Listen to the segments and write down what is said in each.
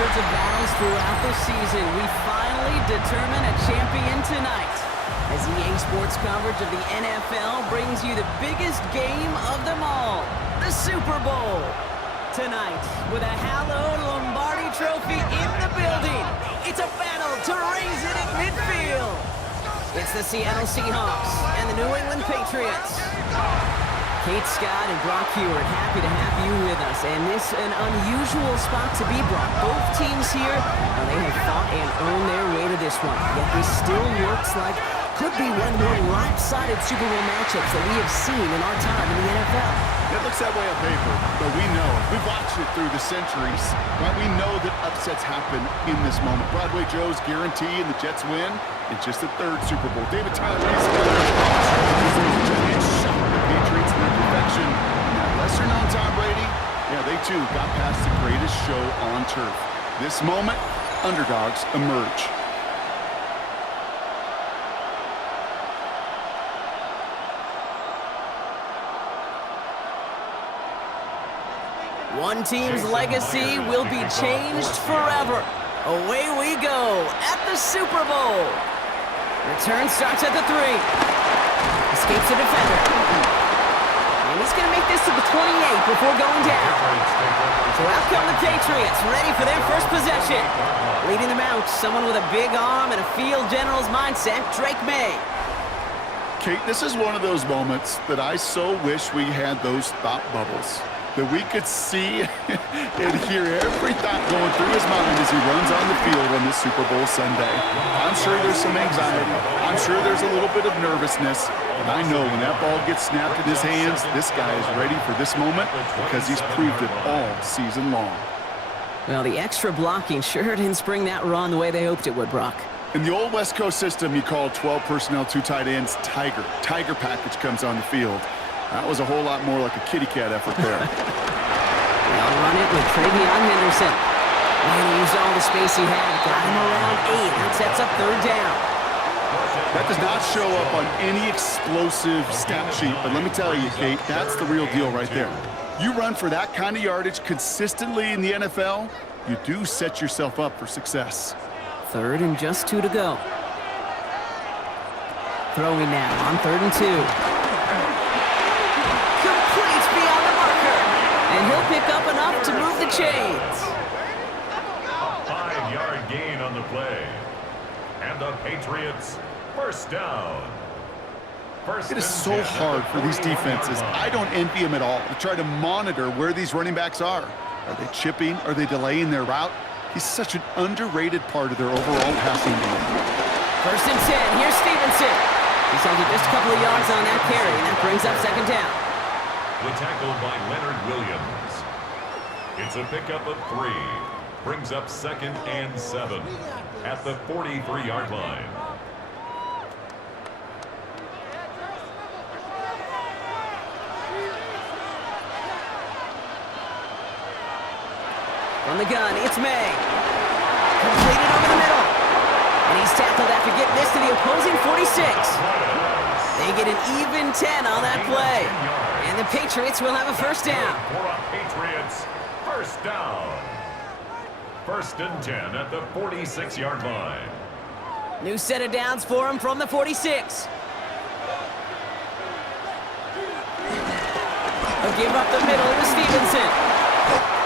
hundreds of battles throughout the season, we finally determine a champion tonight. As EA Sports coverage of the NFL brings you the biggest game of them all, the Super Bowl. Tonight, with a hallowed Lombardi trophy in the building, it's a battle to raise it at midfield. It's the Seattle Seahawks and the New England Patriots. Kate Scott and Brock Hewitt, happy to have you with us. And this an unusual spot to be, Brock. Both teams here, they have fought and earned their way to this one. Yet this still looks like could be one of the more lopsided Super Bowl matchups that we have seen in our time in the NFL. It looks that way on paper, but we know. We've watched it through the centuries. Right? We know that upsets happen in this moment. Broadway Joe's guarantee and the Jets win in just the third Super Bowl. David Tyree's shot the Patriots in their perfection. Lesser-known Tom Brady, yeah, they too got past the greatest show on turf. This moment, underdogs emerge. One team's legacy will be changed forever. Away we go at the Super Bowl. Return starts at the 3. Escapes the defender. And he's going to make this to the 28 before going down. So out come the Patriots, ready for their first possession. Leading them out, someone with a big arm and a field general's mindset, Drake May. Kate, this is one of those moments that I so wish we had those thought bubbles. That we could see and hear every thought going through his mind as he runs on the field on this Super Bowl Sunday. I'm sure there's some anxiety. I'm sure there's a little bit of nervousness. But I know when that ball gets snapped in his hands, this guy is ready for this moment because he's proved it all season long. Well, the extra blocking sure didn't spring that run the way they hoped it would, Brock. In the old West Coast system, you call 12 personnel, 2 tight ends, Tiger. Tiger package comes on the field. That was a whole lot more like a kitty cat effort there. They'll run it with Travion Henderson. And he used all the space he had. Got him around 8. That sets up third down. That does not show up on any explosive stat sheet. But let me tell you, Kate, that's the real deal right there. You run for that kind of yardage consistently in the NFL, you do set yourself up for success. Third and just 2 to go. Throwing now on 3rd and 2. And he'll pick up enough to move the chains. A 5-yard gain on the play. And the Patriots first down. It is so hard for these defenses. I don't envy them at all to try to monitor where these running backs are. Are they chipping? Are they delaying their route? He's such an underrated part of their overall passing game. 1st and 10. Here's Stevenson. He's only just a couple of yards on that carry, and that brings up 2nd down. The tackle by Leonard Williams. It's a pickup of 3. Brings up 2nd and 7 at the 43-yard line. From the gun, it's May. Completed over the middle. And he's tackled after getting this to the opposing 46. They get an even 10 on that play. And the Patriots will have a first down. For a Patriots first down. 1st and 10 at the 46-yard line. New set of downs for him from the 46. A give up the middle to Stevenson.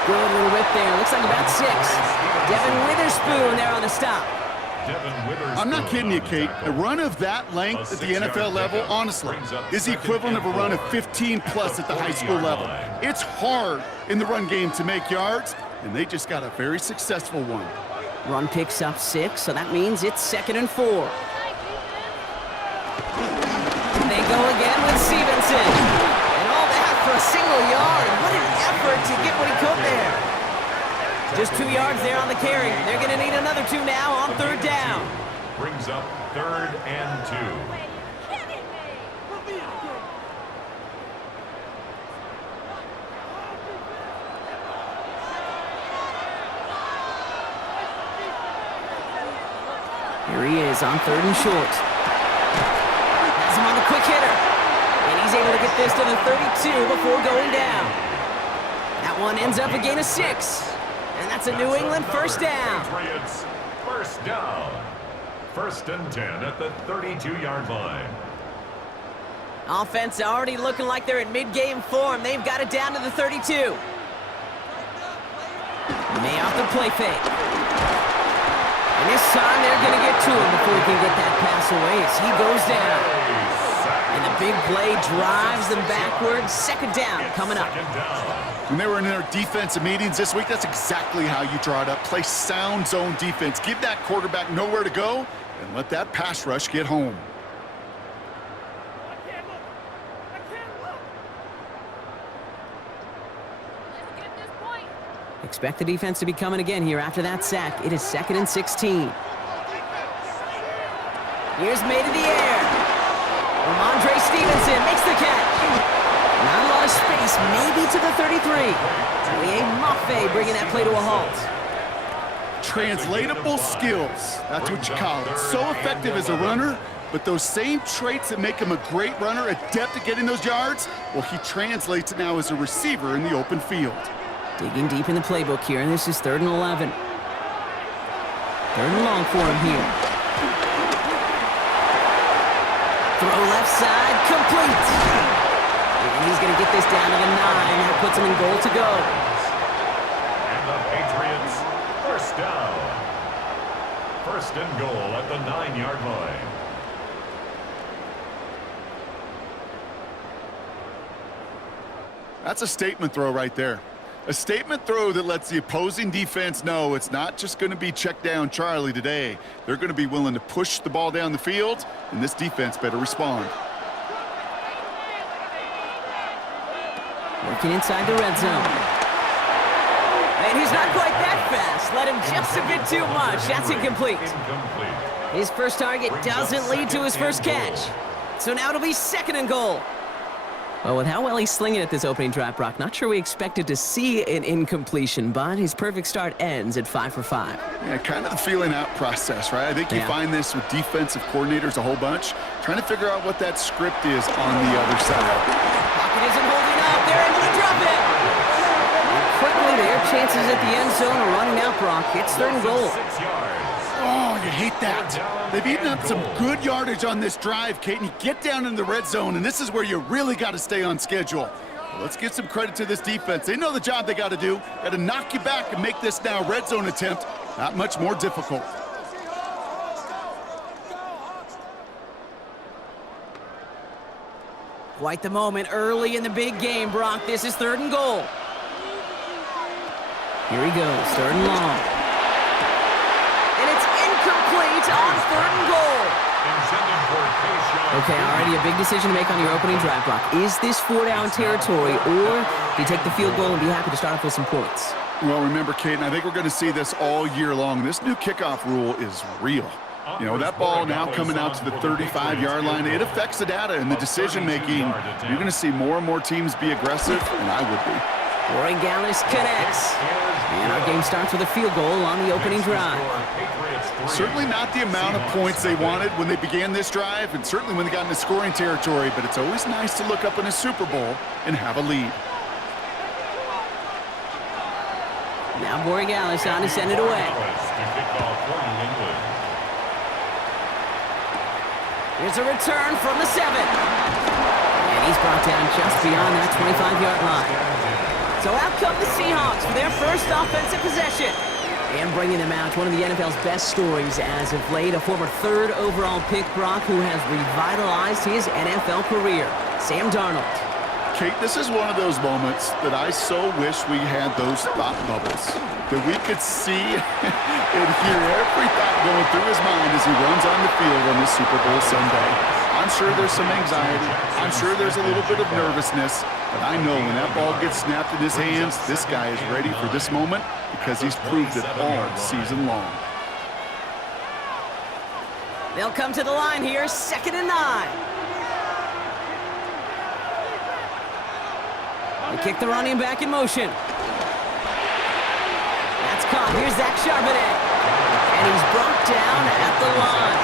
Good little rip there. Looks like about 6. Devin Witherspoon there on the stop. I'm not kidding you, Kate. A run of that length at the NFL level, honestly, is the equivalent of a run of 15-plus at the high school level. It's hard in the run game to make yards, and they just got a very successful one. Run picks up 6, so that means it's 2nd and 4. They go again with Stevenson. And all that for a single yard. What an effort to get what he could there. Just 2 yards there on the carry. They're going to need another 2 now on 3rd down. Brings up 3rd and 2. Here he is on 3rd and short. Has him on the quick hitter. And he's able to get this to the 32 before going down. That one ends up a gain of 6. And that's a New England first down. Patriots first down. 1st and 10 at the 32-yard line. Offense already looking like they're in mid-game form. They've got it down to the 32. May off the play fake. And this time they're going to get to him before he can get that pass away as he goes down. And the big play drives them backwards. 2nd down coming up. When they were in their defensive meetings this week, that's exactly how you draw it up. Play sound zone defense. Give that quarterback nowhere to go and let that pass rush get home. Expect the defense to be coming again here after that sack. It is 2nd and 16. Here's made in the air. Ramondre Stevenson makes the catch. Not a lot of space, maybe to the 33. EA Mafe bringing that play to a halt. Translatable skills. That's what you call it. So effective as a runner, but those same traits that make him a great runner, adept at getting those yards, well, he translates it now as a receiver in the open field. Digging deep in the playbook here, and this is 3rd and 11. 3rd and long for him here. Throw left side, complete. And he's going to get this down to the 9. That puts him in goal to go. And the Patriots first down. 1st and goal at the 9-yard line. That's a statement throw right there. A statement throw that lets the opposing defense know it's not just going to be check down Charlie today. They're going to be willing to push the ball down the field, and this defense better respond. Working inside the red zone. And he's not quite that fast. Let him just a bit too much. That's incomplete. His first target doesn't lead to his first catch. So now it'll be 2nd and goal. Well, with how well he's slinging at this opening drive, Brock, not sure we expected to see an incompletion, but his perfect start ends at 5 for 5. Yeah, kind of the feeling out process, right? I think you find this with defensive coordinators a whole bunch, trying to figure out what that script is on the other side. Pocket isn't holding up. They're able to drop it. And quickly, their chances at the end zone are running out, Brock. It's 3rd and goal. Oh, you hate that. They've eaten up some good yardage on this drive, Kate, and you get down in the red zone, and this is where you really got to stay on schedule. Well, let's give some credit to this defense. They know the job they got to do. Got to knock you back and make this now red zone attempt not much more difficult. Quite the moment early in the big game, Brock. This is 3rd and goal. Here he goes, 3rd and long. And it's incomplete on 3rd and goal. Okay, already a big decision to make on your opening drive, Brock. Is this 4-down territory, or do you take the field goal and be happy to start off with some points? Well, remember, Kate, and I think we're going to see this all year long. This new kickoff rule is real. You know, that ball now coming out to the 35-yard line, it affects the data and the decision-making. You're going to see more and more teams be aggressive, and I would be. Warren Gallis connects. And our game starts with a field goal on the opening drive. Certainly not the amount of points they wanted when they began this drive, and certainly when they got into scoring territory, but it's always nice to look up in a Super Bowl and have a lead. Now Borregales on to send it away. Here's a return from the 7. And he's brought down just beyond that 25-yard line. So out come the Seahawks for their first offensive possession. And bringing them out, one of the NFL's best stories as of late, a former 3rd overall pick, Brock, who has revitalized his NFL career, Sam Darnold. Kate, this is one of those moments that I so wish we had those thought bubbles, that we could see and hear every thought going through his mind as he runs on the field on this Super Bowl Sunday. I'm sure there's some anxiety. I'm sure there's a little bit of nervousness, but I know when that ball gets snapped in his hands, this guy is ready for this moment because he's proved it all season long. They'll come to the line here, 2nd and 9. They kick the running back in motion. That's caught. Here's Zach Charbonnet. And he's brought down at the line.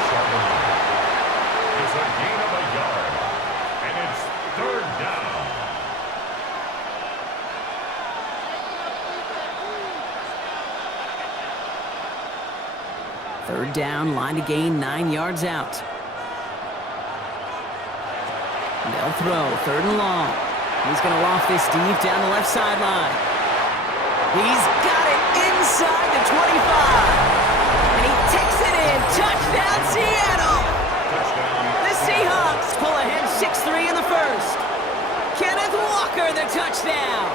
It's a gain of a yard. And it's 3rd down. Third down, line to gain, 9 yards out. They'll throw, third and long. He's going to loft this deep down the left sideline. He's got it inside the 25. And he takes it in. Touchdown, Seattle! The Seahawks pull ahead 6-3 in the first. Kenneth Walker, the touchdown.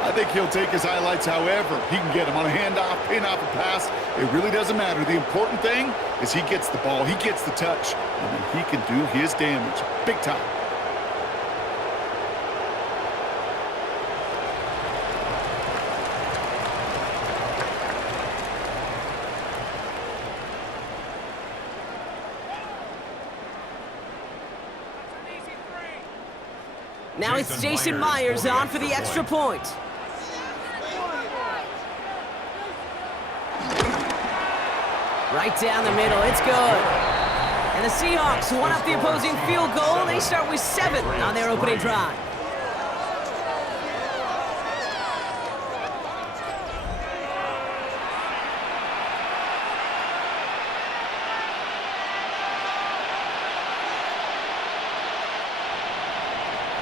I think he'll take his highlights however he can get them on a handoff, pin off a pass. It really doesn't matter. The important thing is he gets the ball, he gets the touch, and then he can do his damage big time. Now it's Jason Myers on for the extra point. Right down the middle, it's good. And the Seahawks won up the opposing field goal. They start with 7 on their opening drive.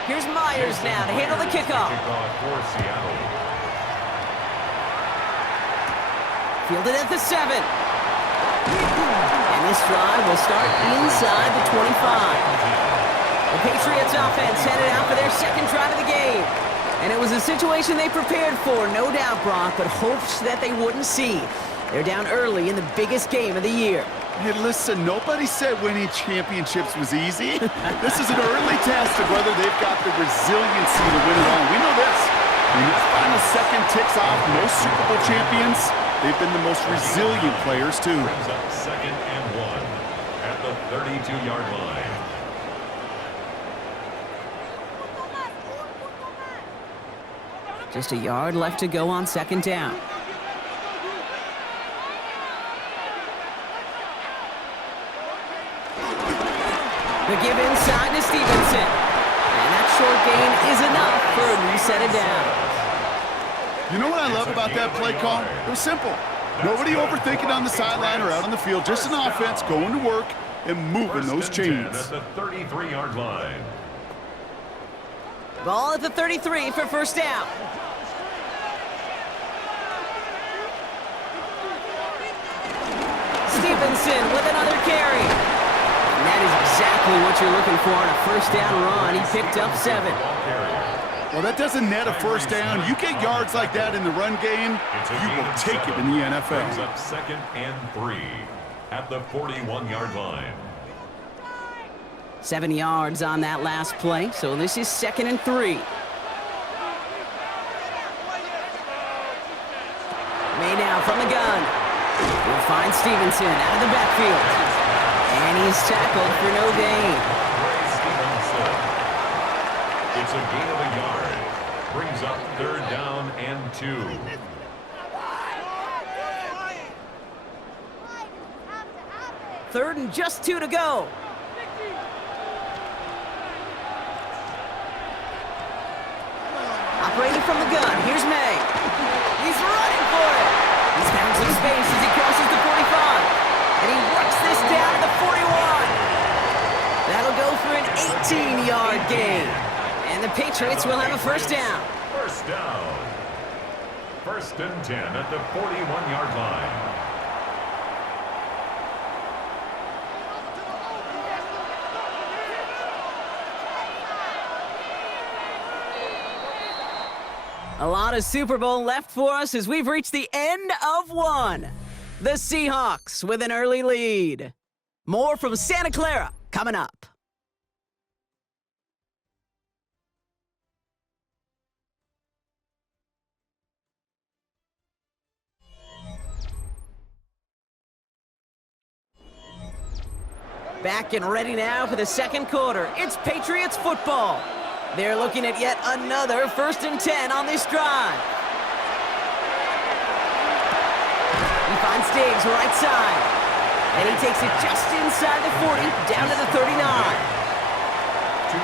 Here's Myers now to handle the kickoff. For Seattle. Fielded at the 7. And this drive will start inside the 25. The Patriots offense headed out for their second drive of the game. And it was a situation they prepared for, no doubt, Brock, but hopes that they wouldn't see. They're down early in the biggest game of the year. Hey, listen, nobody said winning championships was easy. This is an early test of whether they've got the resiliency to win it all. We know this. When the final second ticks off, most Super Bowl champions, they've been the most resilient players, too. Brings up 2nd and 1 at the 32-yard line. Just a yard left to go on second down. The give inside to Stevenson. And that short gain is enough for a new set of downs. You know what I love about that play call? It was simple. Nobody overthinking on the sideline or out on the field. Just an offense going to work and moving those chains. At the 33-yard line. Ball at the 33 for first down. Stevenson with another carry. And that is exactly what you're looking for on a first down run. He picked up 7. Well, that doesn't net a first down. You get yards like that in the run game, you will take it in the NFL. Brings up 2nd and 3 at the 41-yard line. 7 yards on that last play, so this is 2nd and 3. May now from the gun. We'll find Stevenson out of the backfield. And he's tackled for no gain. Stevenson. It's a gain of a yard. Brings up 3rd down and 2. Third and just 2 to go. Operating from the gun, here's May. He's running for it. He's found some space as he crosses the 45. And he works this down to the 41. That'll go for an 18-yard gain. And the Patriots will have a first down. First down. 1st and 10 at the 41-yard line. A lot of Super Bowl left for us as we've reached the end of one. The Seahawks with an early lead. More from Santa Clara coming up. Back and ready now for the second quarter. It's Patriots football. They're looking at yet another 1st and 10 on this drive. He finds Diggs right side. And he takes it just inside the 40, down to the 39. 2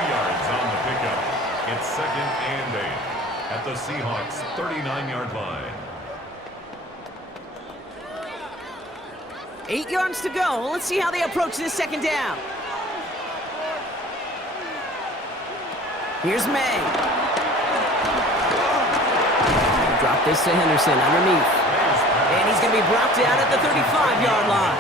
yards on the pickup. It's 2nd and 8 at the Seahawks 39-yard line. 8 yards to go. Let's see how they approach this second down. Here's May. Drop this to Henderson underneath. And he's going to be brought down at the 35-yard line.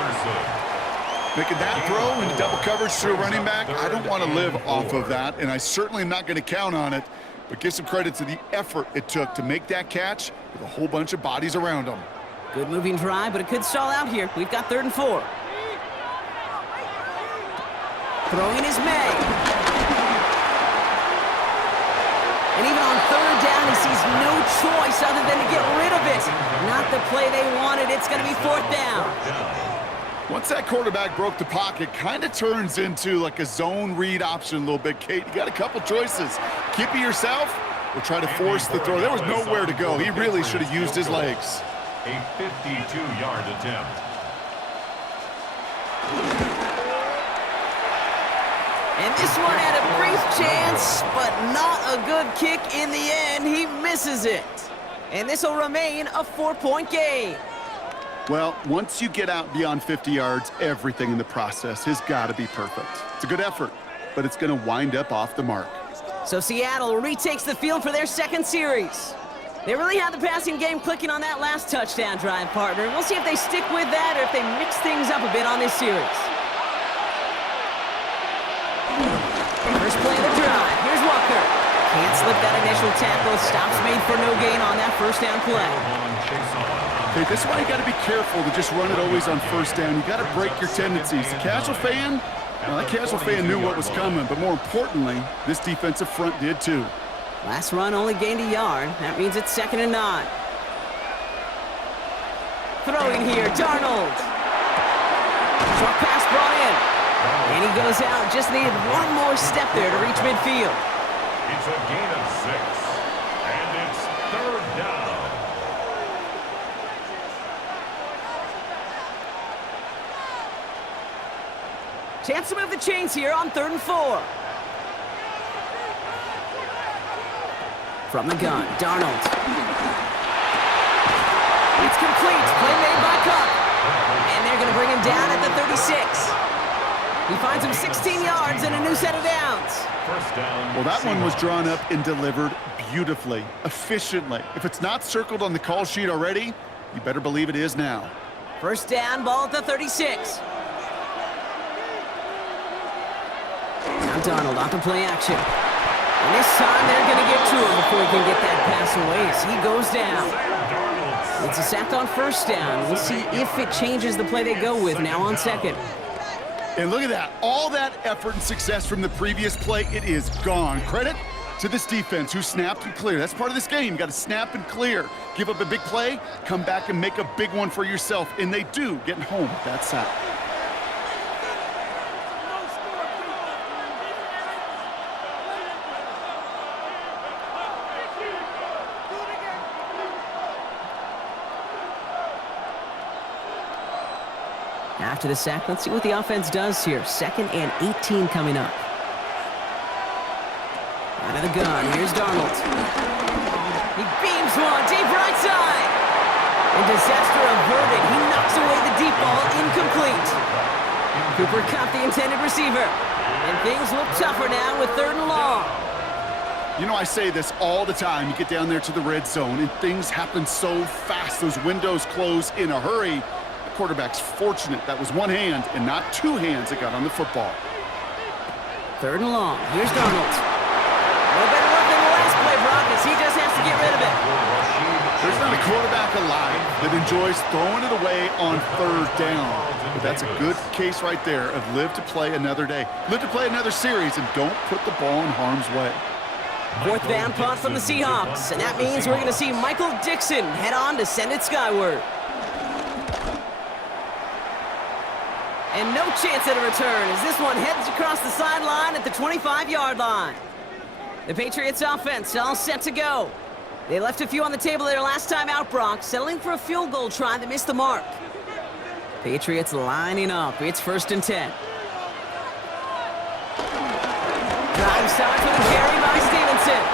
Making that throw into double coverage to a running back, I don't want to live off of that, and I certainly am not going to count on it. But give some credit to the effort it took to make that catch with a whole bunch of bodies around him. Good moving drive, but it could stall out here. We've got 3rd and 4. Throwing is May. And even on 3rd down, he sees no choice other than to get rid of it. Not the play they wanted. It's going to be 4th down. Once that quarterback broke the pocket, kind of turns into like a zone read option a little bit, Kate. You got a couple choices. Keep it yourself or try to force the throw. There was nowhere to go. He really should have used his legs. A 52-yard attempt. And this one had a brief chance, but not a good kick in the end. He misses it. And this will remain a 4-point game. Well, once you get out beyond 50 yards, everything in the process has got to be perfect. It's a good effort, but it's going to wind up off the mark. So Seattle retakes the field for their 2nd series. They really had the passing game clicking on that last touchdown drive, partner. We'll see if they stick with that or if they mix things up a bit on this series. First play of the drive. Here's Walker. Can't slip that initial tackle. Stops made for no gain on that 1st down play. Okay, this is why you got to be careful to just run it always on 1st down. You got to break your tendencies. The casual fan, well, that casual fan knew what was coming, but more importantly, this defensive front did too. Last run only gained a yard. That means it's 2nd and 9. Throwing here, Darnold. Short pass brought in. And he goes out. Just needed one more step there to reach midfield. It's a gain of 6. And it's 3rd down. Chance to move the chains here on 3rd and 4. From the gun, Darnold. It's complete. Play made by Cup. And they're going to bring him down at the 36. He finds him 16 yards and a new set of downs. First down. Well, that one was drawn up and delivered beautifully, efficiently. If it's not circled on the call sheet already, you better believe it is now. First down, ball at the 36. Now Darnold off the play action. And this time they're going to get to him before he can get that pass away as he goes down. It's a sack on 1st down. We'll see if it changes the play they go with now on 2nd. And look at that. All that effort and success from the previous play, it is gone. Credit to this defense who snapped and cleared. That's part of this game. You got to snap and clear. Give up a big play, come back and make a big one for yourself. And they do, getting home with that sack. After the sack, let's see what the offense does here. 2nd and 18 coming up. Out of the gun, here's Darnold. He beams one, deep right side. And disaster averted. He knocks away the deep ball, incomplete. Cooper caught the intended receiver. And things look tougher now with 3rd and long. You know, I say this all the time. You get down there to the red zone, and things happen so fast. Those windows close in a hurry. Quarterback's fortunate that was one hand and not 2 hands that got on the football. 3rd and long. Here's Darnold. No better luck than the last play, Brock, as he just has to get rid of it. There's not a quarterback alive that enjoys throwing it away on 3rd down. But that's a good case right there of live to play another day. Live to play another series and don't put the ball in harm's way. 4th down punt from the Seahawks, and that means we're going to see Michael Dixon head on to send it skyward. And no chance at a return as this one heads across the sideline at the 25-yard line. The Patriots offense all set to go. They left a few on the table their last time out, Brock, settling for a field goal try that missed the mark. Patriots lining up. It's 1st and 10. Drive starts with a carry by Stevenson.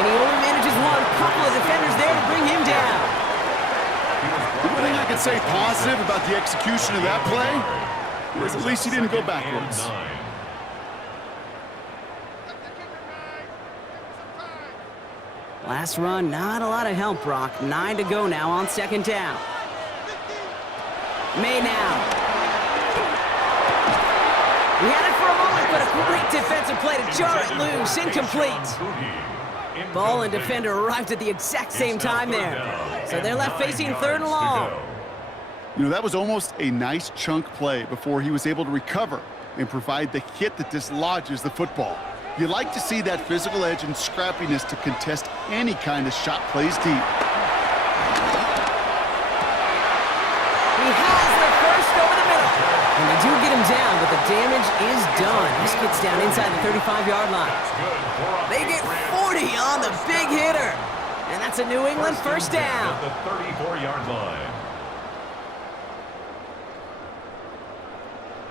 And he only manages one. Couple of defenders there to bring him down. One thing I can can say positive about the execution of that play is at least he didn't go backwards. Last run, not a lot of help, Brock. 9 to go now on second down. May now. He had it for a moment, but a great defensive play to jar it loose. Incomplete. Ball and defender arrived at the exact same time there. So they're left facing 3rd and long. You know, that was almost a nice chunk play before he was able to recover and provide the hit that dislodges the football. You like to see that physical edge and scrappiness to contest any kind of shot plays deep. He has the first over the middle. And they do get him down, but the damage is done. This gets down inside the 35-yard line. They get 40 on the big hitter. And that's a New England first down. At the 34-yard line.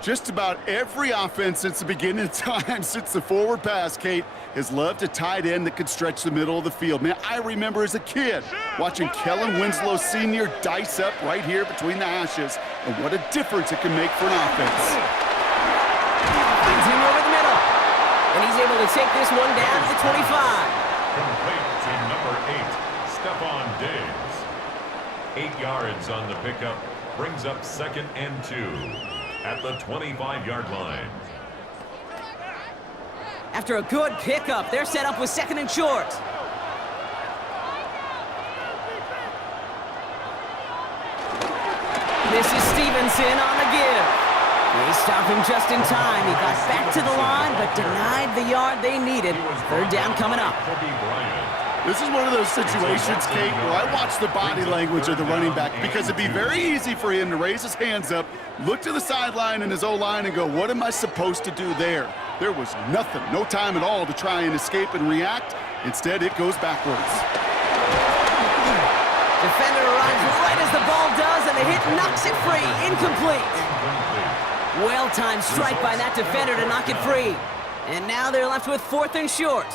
Just about every offense since the beginning of time, since the forward pass, Kate, has loved a tight end that could stretch the middle of the field. Man, I remember as a kid watching Kellen Winslow Sr. dice up right here between the hashes, and what a difference it can make for an offense. Finds him over the middle, and he's able to take this one down to the 25. Complete to number 8, Stephon Diggs. 8 yards on the pickup, brings up 2nd and 2. At the 25-yard line. After a good pickup, they're set up with 2nd and short. This is Stevenson on the give. They stop him just in time. He got back to the line, but denied the yard they needed. 3rd down coming up. This is one of those situations, Kate, where I watch the body language of the running back because it'd be very easy for him to raise his hands up, look to the sideline and his O-line and go, what am I supposed to do there? There was nothing, no time at all to try and escape and react. Instead, it goes backwards. Defender arrives right as the ball does, and the hit knocks it free. Incomplete. Well-timed strike by that defender to knock it free. And now they're left with 4th and short.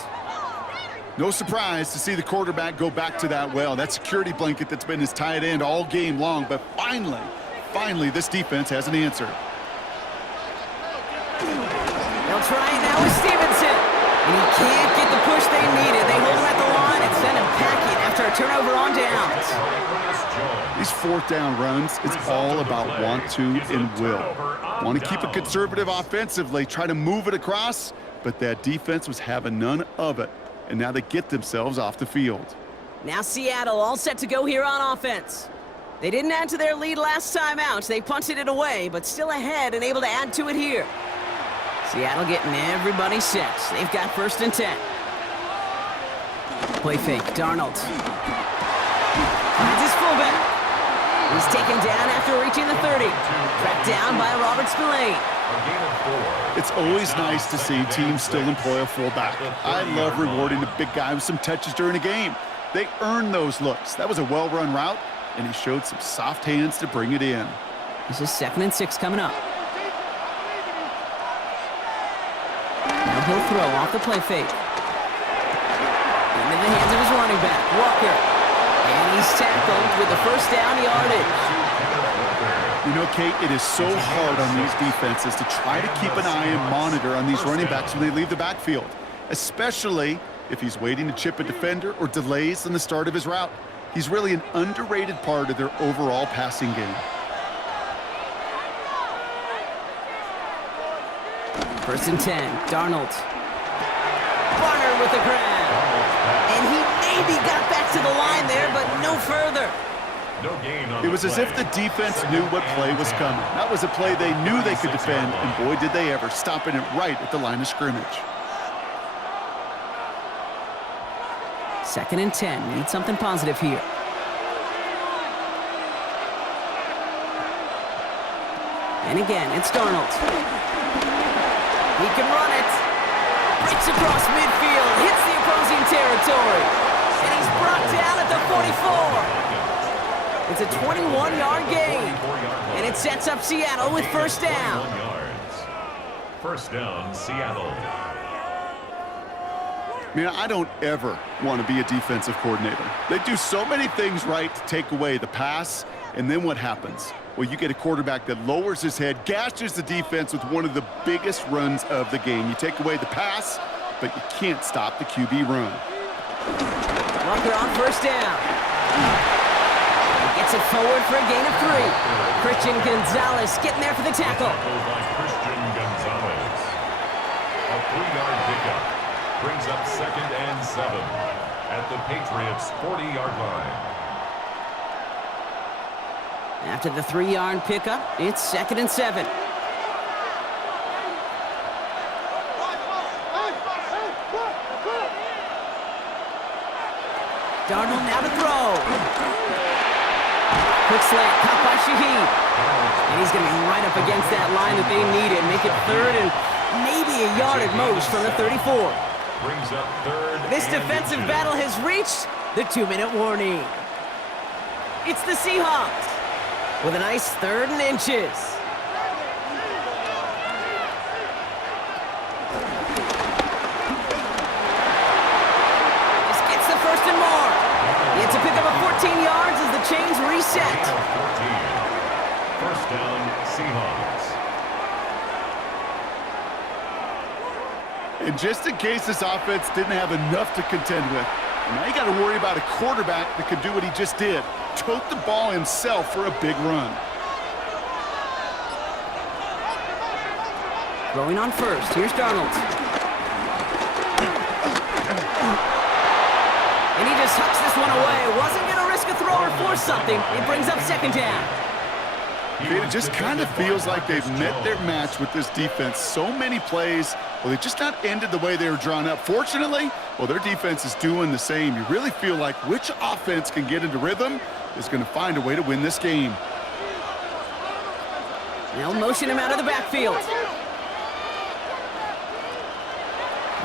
No surprise to see the quarterback go back to that well. That security blanket that's been his tight end all game long, but finally, this defense has an answer. They'll try it now with Stevenson. And he can't get the push they needed. They hold him at the line and send him packing after a turnover on downs. These 4th down runs, it's all about want to and will. Want to keep it conservative offensively, try to move it across, but that defense was having none of it. And now they get themselves off the field. Now Seattle all set to go here on offense. They didn't add to their lead last time out. They punted it away, but still ahead and able to add to it here. Seattle getting everybody set. They've got 1st and 10. Play fake, Darnold. Finds his fullback. He's taken down after reaching the 30. Tracked down by Robert Spillane. It's always nice to see teams still employ a fullback. I love rewarding the big guy with some touches during a game. They earn those looks. That was a well-run route, and he showed some soft hands to bring it in. This is 2nd and 6 coming up. Now he'll throw off the play fake. Into the hands of his running back, Walker. And he's tackled with the 1st down yardage. You know, Kate, it is so hard on these defenses to try to keep an eye and monitor on these running backs when they leave the backfield, especially if he's waiting to chip a defender or delays in the start of his route. He's really an underrated part of their overall passing game. 1st and 10, Darnold. Barner with the grab. And he maybe got back to the line there, but no further. No gain on it was as if the defense knew what play was coming. That was a play they knew they could defend, and boy, did they ever, stopping it right at the line of scrimmage. 2nd and 10. Need something positive here. And again, it's Darnold. He can run it. Breaks across midfield. Hits the opposing territory. And he's brought down at the 44. It's a 21-yard gain. And it sets up Seattle with 1st down. 1st down, Seattle. Man, I don't ever want to be a defensive coordinator. They do so many things right to take away the pass, And then what happens? Well, you get a quarterback that lowers his head, gashes the defense with one of the biggest runs of the game. You take away the pass, but you can't stop the QB run. Walker on first down. He gets it forward for a gain of 3. Christian Gonzalez getting there for the tackle. By Christian Gonzalez. A 3-yard pickup brings up 2nd and 7 at the Patriots' 40-yard line. After the 3-yard pickup, it's 2nd and 7. Darnold now to throw. Quick slant, caught by Shaheed. And he's going to be right up against that line that they needed. Make it 3rd and maybe a yard at most from the 34. Brings up 3rd. This defensive battle has reached the 2-minute warning. It's the Seahawks with a nice 3rd and inches. This gets the 1st and more. It's a pickup of 14 yards as the chains reset. 1st down, Seahawks. And just in case this offense didn't have enough to contend with, now you got to worry about a quarterback that could do what he just did. Tote the ball himself for a big run. Throwing on first. Here's Darnold. And he just hucks this one away. Wasn't going to risk a throw or force something. It brings up 2nd down. It just kind of feels like they've met their match with this defense. So many plays, well, they just not ended the way they were drawn up. Fortunately, well, their defense is doing the same. You really feel like which offense can get into rhythm is going to find a way to win this game. They'll motion him out of the backfield.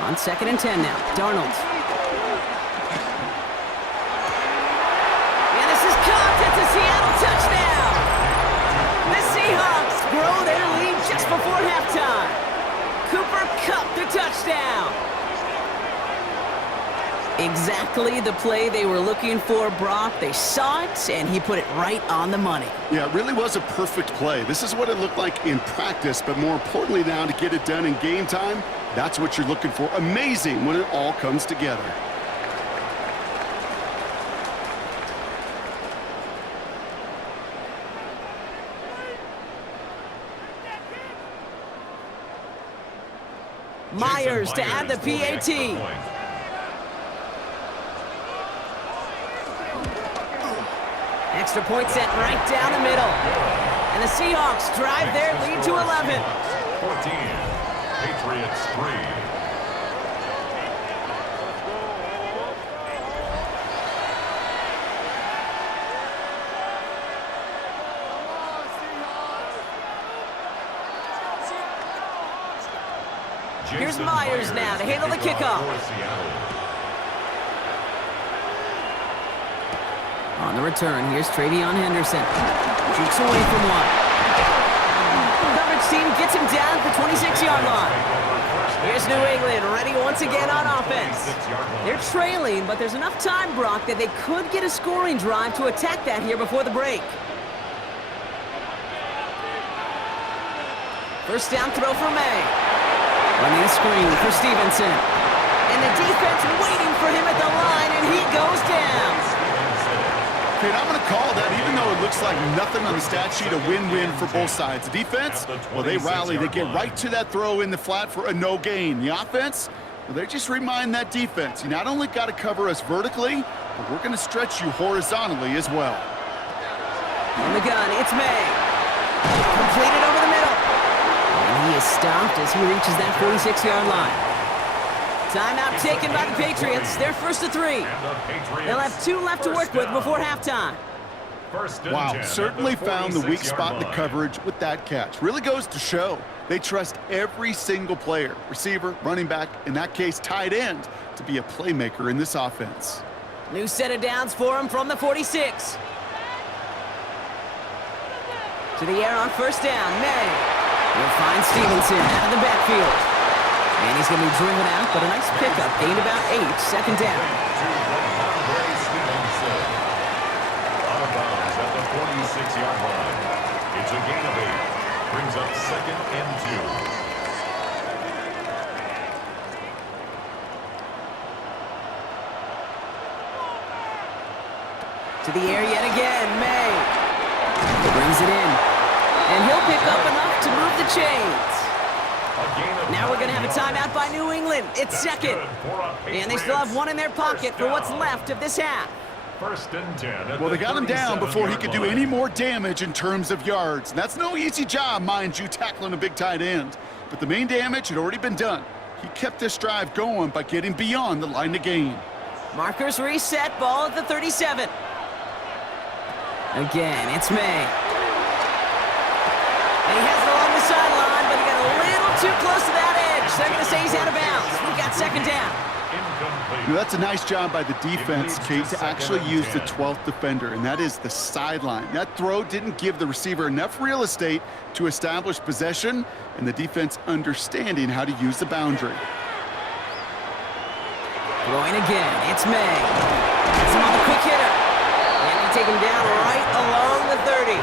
On 2nd and 10 now. Darnold. And this is caught. It's a Seattle touchdown. The Seahawks grow their lead just before halftime. Cooper Kupp the touchdown. Exactly the play they were looking for, Brock. They saw it, and he put it right on the money. Yeah, it really was a perfect play. This is what it looked like in practice, but more importantly now to get it done in game time, that's what you're looking for. Amazing when it all comes together. Myers to add the PAT. Extra point set right down the middle. And the Seahawks drive their lead to 11. 14. Patriots 3. Here's Myers now to handle the kickoff. On the return, here's Travion Henderson. Jukes away from one. Coverage team gets him down at the 26-yard line. Here's New England ready once again on offense. They're trailing, but there's enough time, Brock, that they could get a scoring drive to attack that here before the break. First down throw for May. Running a screen for Stevenson. And the defense waiting for him at the line, and he goes down. Okay, I'm going to call that, even though it looks like nothing on the stat sheet, a win-win for both sides. The defense, well, they rally. They get right to that throw in the flat for a no gain. The offense, well, they just remind that defense, you not only got to cover us vertically, but we're going to stretch you horizontally as well. On the gun, it's May. Completed over the middle. And he is stopped as he reaches that 46-yard line. Timeout taken by the Patriots. They're 1st to 3. They'll have 2 left to work with before halftime. Wow, certainly found the weak spot in the coverage with that catch. Really goes to show they trust every single player, receiver, running back, in that case tight end, to be a playmaker in this offense. New set of downs for him from the 46. To the air on first down, May. He'll find Stevenson out of the backfield. And he's going to be driven out, but a nice pickup. Gained about 8, 2nd down. Out of bounds at the 46 and 2. To the air yet again, May. He brings it in. And he'll pick up enough to move the chains. Now we're going to have a timeout by New England. It's second. And they still have one in their pocket for what's left of this half. First and 10. Well, they got him down before he could do any more damage in terms of yards. And that's no easy job, mind you, tackling a big tight end. But the main damage had already been done. He kept this drive going by getting beyond the line of gain. Markers reset, ball at the 37. Again, it's May. And he has it along the sideline, but he got a little too close to that edge. They're going to say he's out of bounds. We got second down. You know, that's a nice job by the defense, Kate, to actually use the 12th defender, and that is the sideline. That throw didn't give the receiver enough real estate to establish possession, and the defense understanding how to use the boundary. Throwing again, it's May. That's him on the quick hitter. And they take him down right along the 30.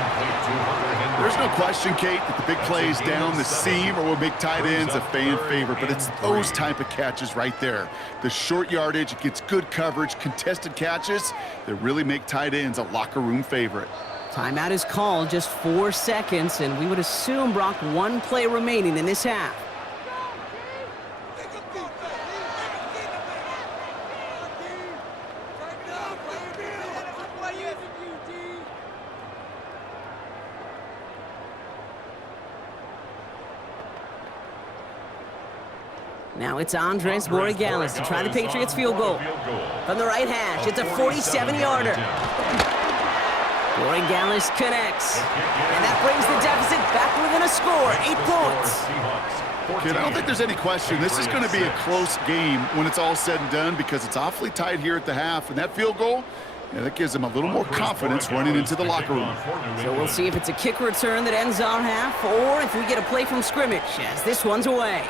There's no question, Kate, that the big plays down the seam or will make tight ends a fan favorite, but it's those type of catches right there. The short yardage, it gets good coverage, contested catches that really make tight ends a locker room favorite. Timeout is called, just 4 seconds, and we would assume, Brock, one play remaining in this half. Now it's Andres Borregales to try the Patriots field goal. From the right hash, it's a 47-yarder. Borregales connects. And that brings the deficit back within a score, 8 points. Kid, I don't think there's any question. This is going to be a close game when it's all said and done because it's awfully tight here at the half. And that field goal, that gives them a little more confidence running into the locker room. So we'll see if it's a kick return that ends our half or if we get a play from scrimmage as this one's away.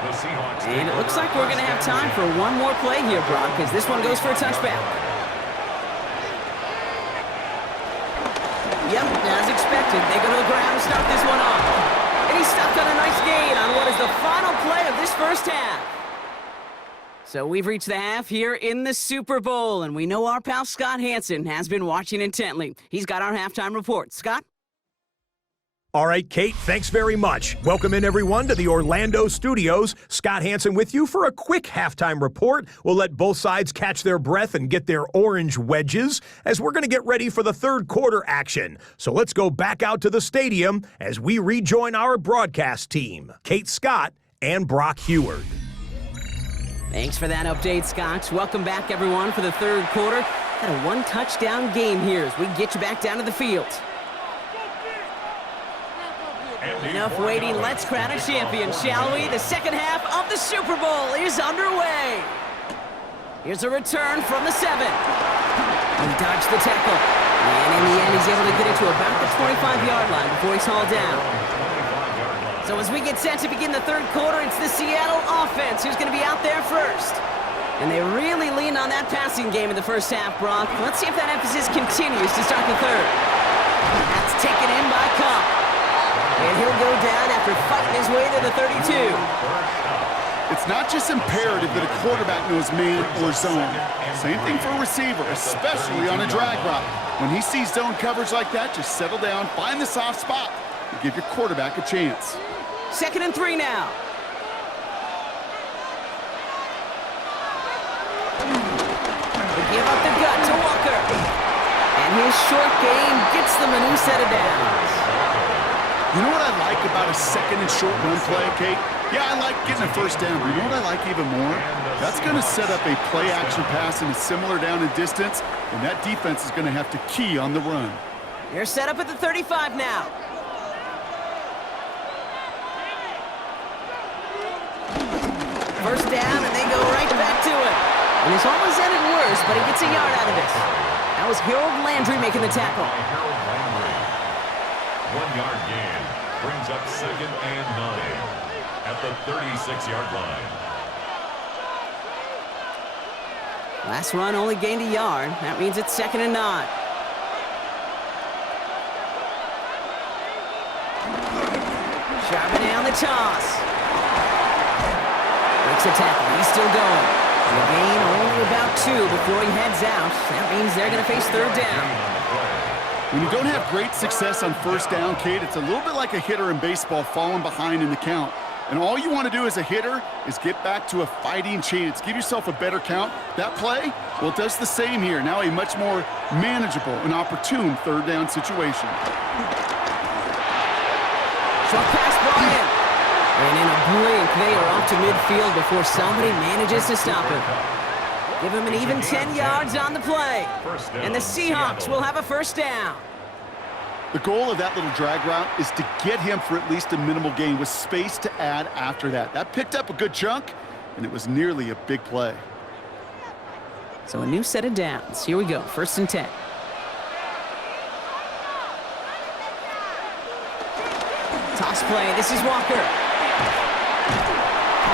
And it looks like we're going to have time for one more play here, Brock, because this one goes for a touchback. Yep, as expected, they go to the ground to start this one off. And he's stopped on a nice gain on what is the final play of this first half. So we've reached the half here in the Super Bowl, and we know our pal Scott Hansen has been watching intently. He's got our halftime report. Scott? All right, Kate, thanks very much. Welcome in, everyone, to the Orlando studios. Scott Hansen with you for a quick halftime report. We'll let both sides catch their breath and get their orange wedges as we're going to get ready for the third quarter action. So let's go back out to the stadium as we rejoin our broadcast team, Kate Scott and Brock Heward. Thanks for that update, Scott. Welcome back, everyone, for the third quarter. Got a one-touchdown game here as we get you back down to the field. Enough waiting, let's crown a champion, shall we? The second half of the Super Bowl is underway. Here's a return from the 7. He dodged the tackle. And in the end, he's able to get it to about the 25-yard line before he's hauled down. So as we get set to begin the third quarter, it's the Seattle offense who's going to be out there first. And they really leaned on that passing game in the first half, Brock. Let's see if that emphasis continues to start the third. That's taken in by Cup. And he'll go down after fighting his way to the 32. It's not just imperative that a quarterback knows man or zone. Same thing for a receiver, especially on a drag route. When he sees zone coverage like that, just settle down, find the soft spot, and give your quarterback a chance. 2nd and 3 now. They give up the gut to Walker. And his short game gets them a new set of downs. You know what I like about a second and short run play, Kate? Yeah, I like getting a first down, but you know what I like even more? That's going to set up a play-action pass in a similar down and distance, and that defense is going to have to key on the run. They're set up at the 35 now. First down, and they go right back to it. And this almost ended worse, but he gets a yard out of it. That was Harold Landry making the tackle. 1-yard gain brings up 2nd and 9 at the 36-yard line. Last run only gained a yard. That means it's 2nd and 9. Charbonnet on the toss. Breaks a tackle. He's still going. And the gain only about 2 before he heads out. That means they're going to face third down. When you don't have great success on first down, Kate, it's a little bit like a hitter in baseball falling behind in the count. And all you want to do as a hitter is get back to a fighting chance. Give yourself a better count. That play, well, it does the same here. Now a much more manageable and opportune third down situation. Short pass ball in. And in a blink, they are off to midfield before somebody manages to stop him. Give him an even 10 yards on the play. And the Seahawks will have a first down. The goal of that little drag route is to get him for at least a minimal gain with space to add after that. That picked up a good chunk, and it was nearly a big play. So a new set of downs. Here we go, 1st and 10. Toss play, this is Walker.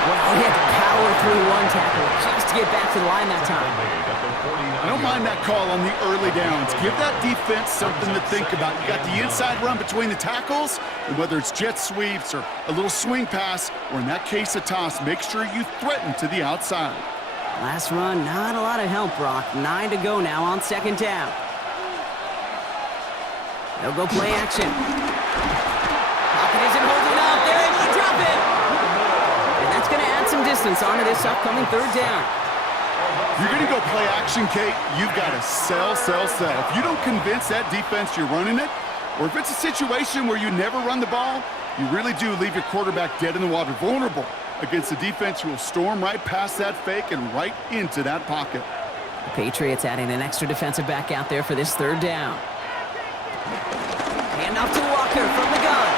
Well, he had to power through one tackle just to get back to the line that time. I don't mind that call on the early downs. Give that defense something to think about. You got the inside run between the tackles, and whether it's jet sweeps or a little swing pass, or in that case a toss, make sure you threaten to the outside. Last run, not a lot of help, Brock. 9 to go now on 2nd down. They'll go play action. Pocket isn't holding up. There, and you drop it. And that's going to add some distance onto this upcoming 3rd down. You're going to go play action, Kate. You've got to sell. If you don't convince that defense you're running it, or if it's a situation where you never run the ball, you really do leave your quarterback dead in the water, vulnerable against a defense who will storm right past that fake and right into that pocket. The Patriots adding an extra defensive back out there for this 3rd down. Hand off to Walker from the gun.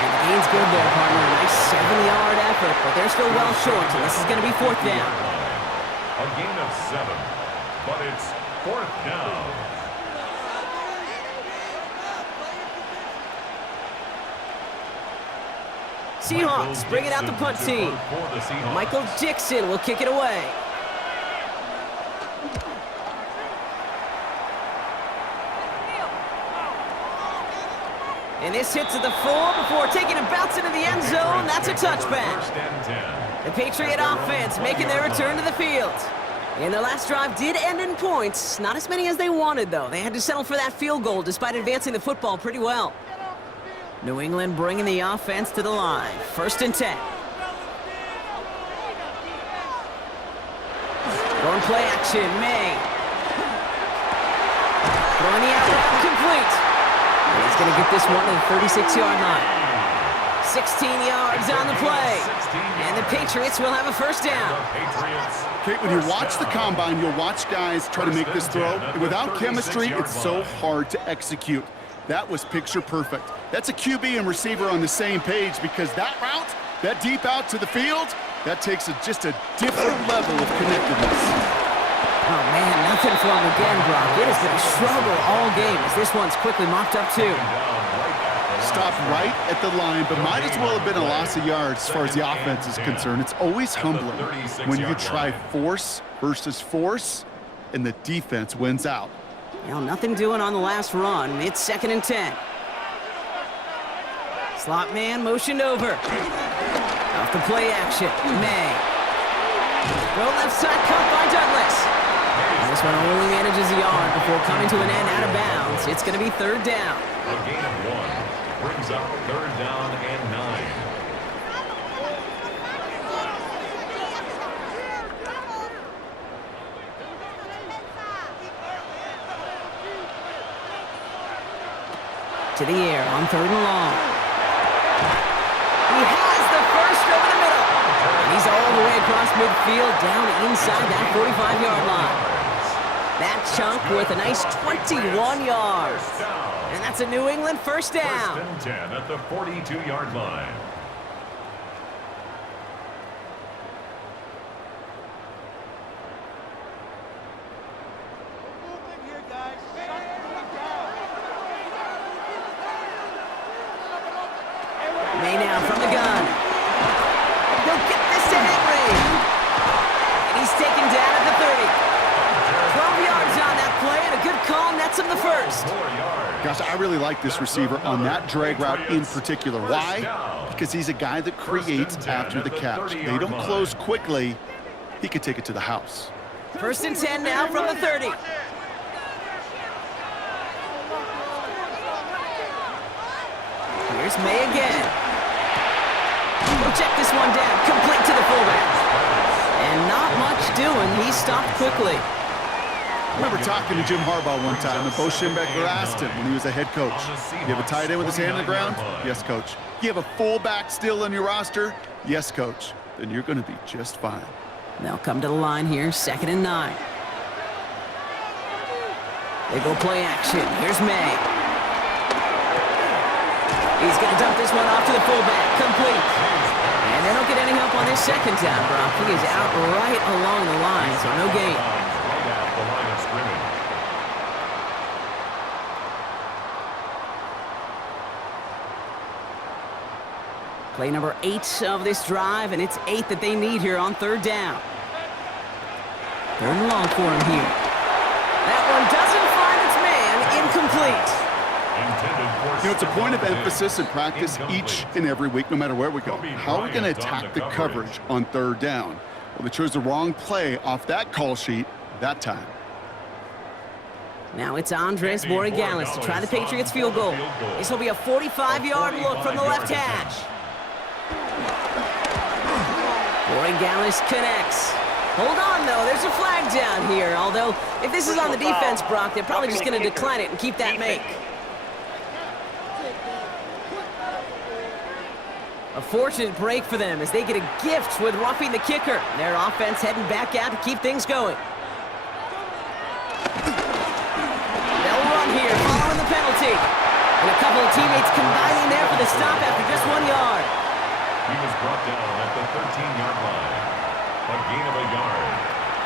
And the gain's good there, partner. A nice 7-yard effort, but they're still well short, so this is going to be 4th down. A gain of 7, but it's 4th down. Seahawks bring it out the punt team. Michael Dixon will kick it away. And this hits at the full before taking a bounce into the end zone. That's a touchback. The Patriot offense making their return to the field. And their last drive did end in points. Not as many as they wanted, though. They had to settle for that field goal despite advancing the football pretty well. New England bringing the offense to the line. 1st and 10. Going play action, May. Throwing the out route complete. And he's going to get this one to the 36-yard line. 16 yards on the play. And the Patriots will have a 1st down. Kate, when you watch the combine, you'll watch guys try to make this throw. Without chemistry, it's so hard to execute. That was picture perfect. That's a QB and receiver on the same page because that route, that deep out to the field, that takes just a different level of connectedness. Oh, man, nothing for him again, Brock. It has been a struggle all game as this one's quickly mopped up, too. Stopped right at the line, but might as well have been a loss of yards as far as the offense is concerned. It's always humbling when you try force versus force and the defense wins out. You know, nothing doing on the last run. It's 2nd and 10. Slot man motioned over. Off the play action, May. Go left side cut by Douglas. And this one only manages a yard before coming to an end out of bounds. It's going to be 3rd down. A gain of 1 brings up 3rd down and 9. To the air on 3rd and long. He has the first over the middle. And he's all the way across midfield down inside that 45-yard line. That chunk with a nice 21 yards. And that's a New England 1st down. 1st and 10 at the 42-yard line. May now from the gun. He'll get this to Henry. And he's taken down at the 30. 12 yards on that play and a good call. nets him the first. 4 yards. Gosh, I really like this receiver on that drag route in particular. Why? Because he's a guy that creates after the catch. They don't close quickly. He could take it to the house. 1st and 10 now from the 30. Here's May again. We'll check this one down. Complete to the fullback. And not much doing. He stopped quickly. I remember talking to Jim Harbaugh one time, and Bo Schembechler asked him when he was a head coach, you have a tight end with his hand on the ground? Yes, coach. You have a fullback still on your roster? Yes, coach. Then you're going to be just fine. They'll come to the line here, 2nd and 9. They go play action. Here's May. He's going to dump this one off to the fullback. Complete. And they don't get any help on this 2nd down, Brock. He is out right along the line, so no gain. Right at the line of scrimmage. Play number 8 of this drive, and it's 8 that they need here on 3rd down. 3rd and long for him here. That one doesn't find its man. Incomplete. You know, it's a point of emphasis in practice each and every week, no matter where we go. How are we going to attack the coverage on 3rd down? Well, they chose the wrong play off that call sheet that time. Now it's Andres Borregales to try the Patriots field goal. This will be a 45-yard look from the left hash. Borregales connects. Hold on, though. There's a flag down here. Although, if this is on the defense, Brock, they're probably just going to decline it and keep that make. A fortunate break for them as they get a gift with roughing the kicker. Their offense heading back out to keep things going. They'll run here following the penalty. And a couple of teammates combining there for the stop after just 1 yard. He was brought down at the 13-yard line. A gain of a yard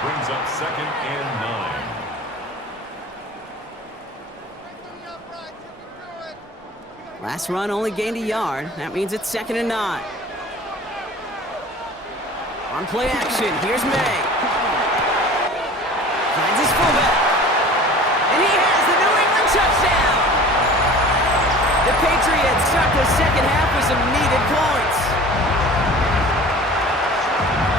brings up 2nd and 9. Last run only gained a yard. That means it's 2nd and 9. On play action, here's May. Finds his fullback. And he has the New England touchdown. The Patriots start the 2nd half with some needed points.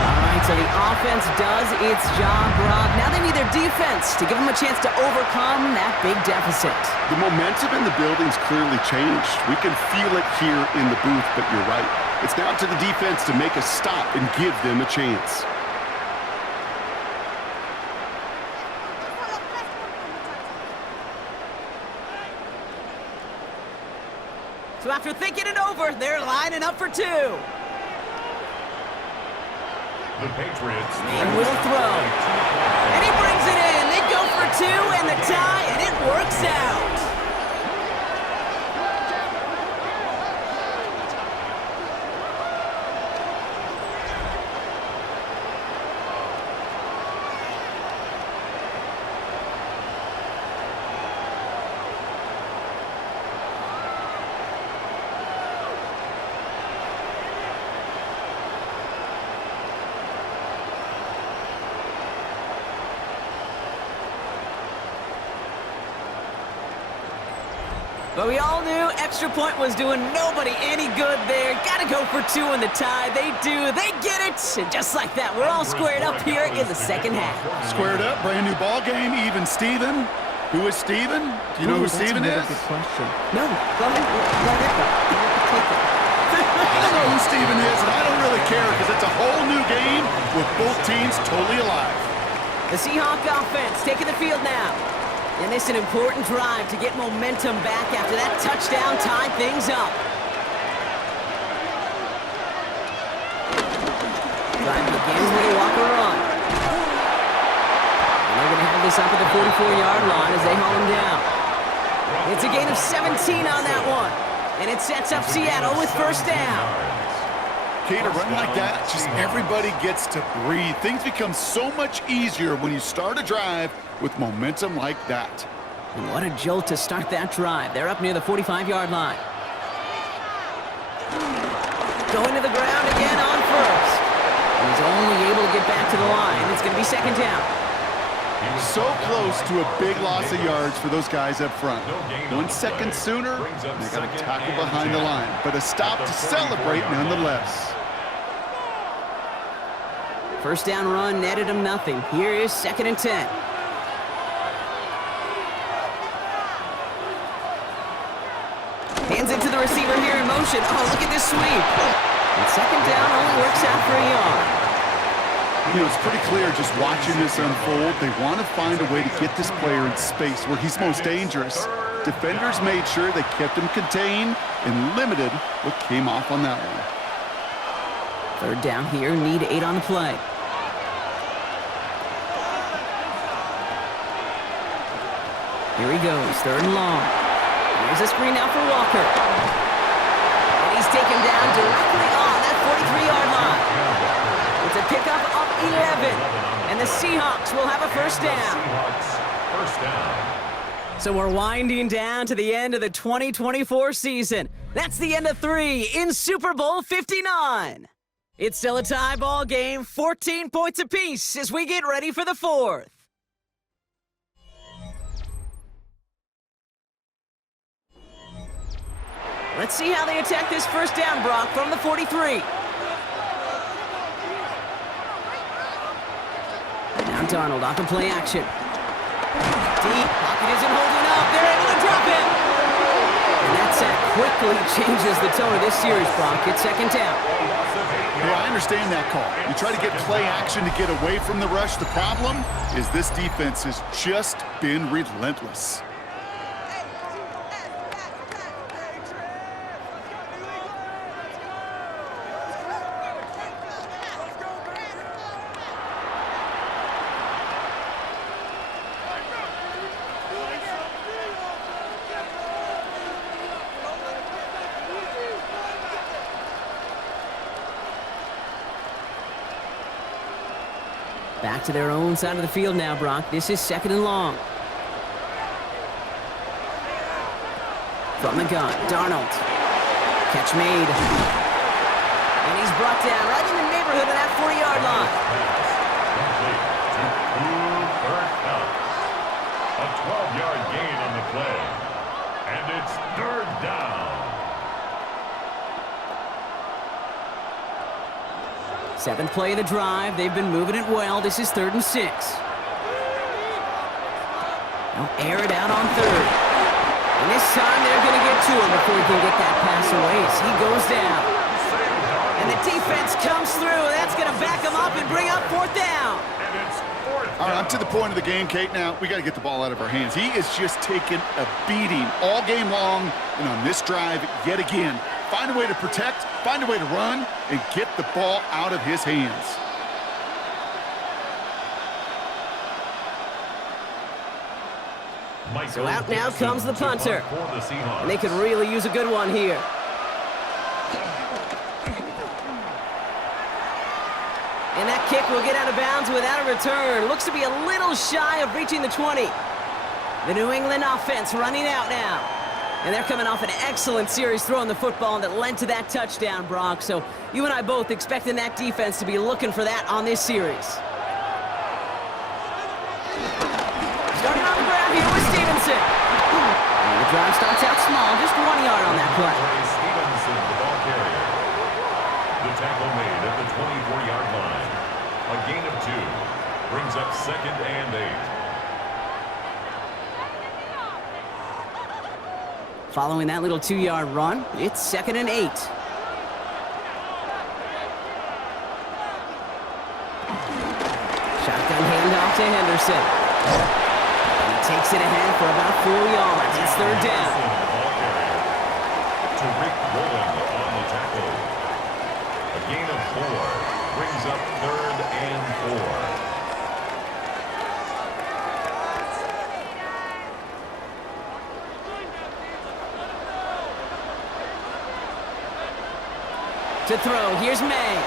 All right, so the offense does its job, Rob. Now they need their defense to give them a chance to overcome that big deficit. The momentum in the building's clearly changed. We can feel it here in the booth, but you're right. It's now to the defense to make a stop and give them a chance. So after thinking it over, they're lining up for 2. The Patriots And will throw. And he brings it in. They go for 2 and the tie, and it works out. But we all knew extra point was doing nobody any good there. Got to go for 2 in the tie. They do. They get it. And just like that, we're all squared up here in the 2nd half. Squared up, brand new ball game, even Steven. Who is Steven? Do you know who Steven is? Good question. No, go ahead. Let it go. I don't know who Steven is, and I don't really care because it's a whole new game with both teams totally alive. The Seahawk offense taking the field now. And it's an important drive to get momentum back after that touchdown tied things up. Drive begins with a walker run. And they're going to have this up at the 44-yard line as they haul him down. It's a gain of 17 on that one. And it sets up Seattle with 1st down. Kate, a run like that, just everybody gets to breathe. Things become so much easier when you start a drive with momentum like that. And what a jolt to start that drive. They're up near the 45-yard line. Going to the ground again on 1st. He's only able to get back to the line. It's going to be 2nd down. So close to a big loss of yards for those guys up front. 1 second sooner, they got a tackle behind the line, but a stop to celebrate nonetheless. First down run netted him nothing. Here is 2nd and 10. Hands it to the receiver here in motion. Oh, look at this sweep. And 2nd down only works out for a yard. You know, it's pretty clear just watching this unfold. They want to find a way to get this player in space where he's most dangerous. Defenders made sure they kept him contained and limited what came off on that one. 3rd down here, need 8 on the play. Here he goes, 3rd and long. Here's a screen now for Walker. And he's taken down directly on that 43-yard line. It's a pickup of 11, and the Seahawks will have a first down. So we're winding down to the end of the 2024 season. That's the end of 3 in Super Bowl 59. It's still a tie ball game, 14 points apiece as we get ready for the 4th. Let's see how they attack this first down, Brock, from the 43. Now Donald off to play action. Deep, pocket isn't holding up. They're able to drop it. And that sack quickly changes the tone of this series, Brock. It's 2nd down. Yeah, I understand that call. You try to get play action to get away from the rush. The problem is this defense has just been relentless. Back to their own side of the field now, Brock. This is 2nd and long. From the gun, Darnold. Catch made. And he's brought down right in the neighborhood of that 40-yard line. A 12-yard gain on the play. And it's 3rd down. 7th play of the drive. They've been moving it well. This is 3rd and 6. They'll air it out on 3rd. And this time they're going to get to him before he can get that pass away as he goes down. And the defense comes through. That's going to back him up and bring up 4th down. And it's 4th down. All right, I'm to the point of the game, Kate. Now, we got to get the ball out of our hands. He is just taking a beating all game long. And on this drive, yet again, find a way to protect, find a way to run, and get the ball out of his hands. So out now comes the punter. And they could really use a good one here. And that kick will get out of bounds without a return. Looks to be a little shy of reaching the 20. The New England offense running out now. And they're coming off an excellent series throwing the football that led to that touchdown, Brock. So you and I both expecting that defense to be looking for that on this series. Starting on the ground here with Stevenson. And the drive starts out small, just 1 yard on that play. Stevenson, the ball carrier. The tackle made at the 24-yard line. A gain of 2 brings up 2nd and 8. Following that little 2-yard run, it's 2nd and 8. Shotgun handoff to Henderson. And he takes it ahead for about 4 yards. It's 3rd down. To Rick Rowland on the tackle. A gain of 4 brings up 3rd and 4. To throw, here's May.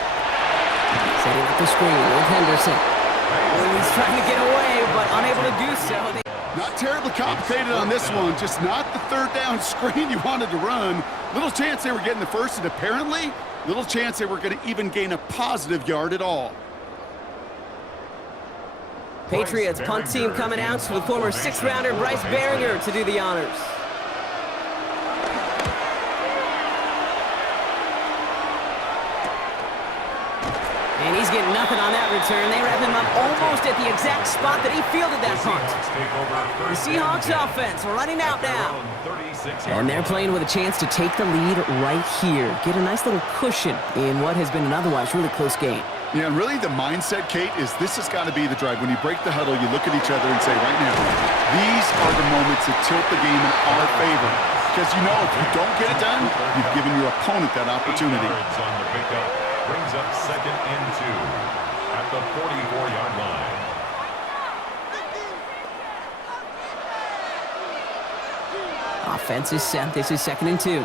Setting up the screen with Henderson. Oh, he's trying to get away, but unable to do so. Not terribly complicated on this one, just not the 3rd down screen you wanted to run. Little chance they were getting the first, and apparently, little chance they were going to even gain a positive yard at all. Patriots punt team coming out with former 6th-rounder Bryce Baringer to do the honors. And he's getting nothing on that return. They wrap him up almost at the exact spot that he fielded that punt. The Seahawks offense running out now. And they're playing with a chance to take the lead right here. Get a nice little cushion in what has been an otherwise really close game. Yeah, and really the mindset, Kate, is this has got to be the drive. When you break the huddle, you look at each other and say, right now, these are the moments that tilt the game in our favor. Because you know, if you don't get it done, you've given your opponent that opportunity. Brings up 2nd and 2 at the 44-yard line. Offense is set. This is 2nd and 2.